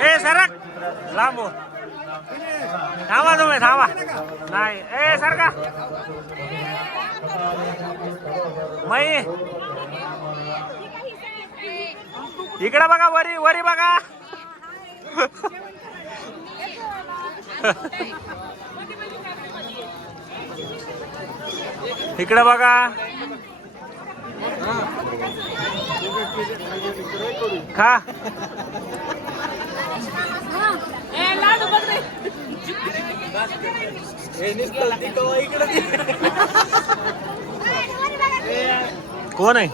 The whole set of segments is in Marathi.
ए सरक लांबो थांबा तुम्ही थांबा नाही ए सरका मई इकडे बघा वरी वरी बघा इकडे बघा खा कोण आहे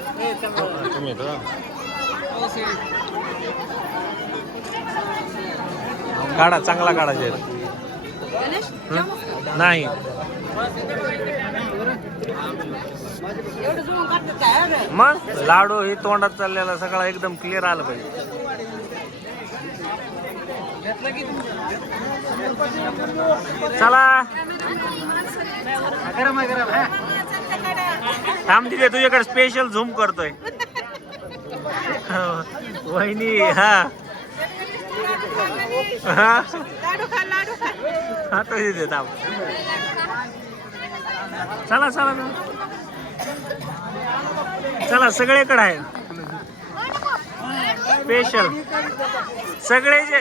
काढा चांगला काढा नाही मग लाडू हे तोंडात चाललेला सगळा एकदम क्लिअर आलं पाहिजे चला थांब तिथे तुझ्याकडे स्पेशल झूम करतोय वहिनी हा हा तो तिथे थांब चला चला चला सगळीकडे आहे स्पेशल सगळे जे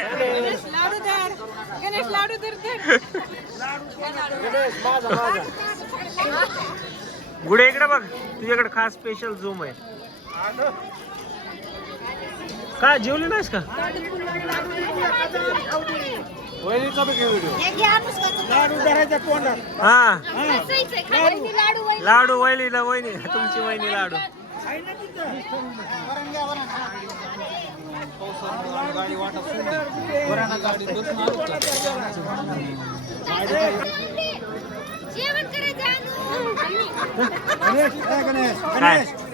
गुडे इकडे बघ तुझ्याकडे खास स्पेशल झूम आहे काय जेवली नाहीस का हा लाडू वहिनीला वहिनी तुमची वहिनी लाडू गणेश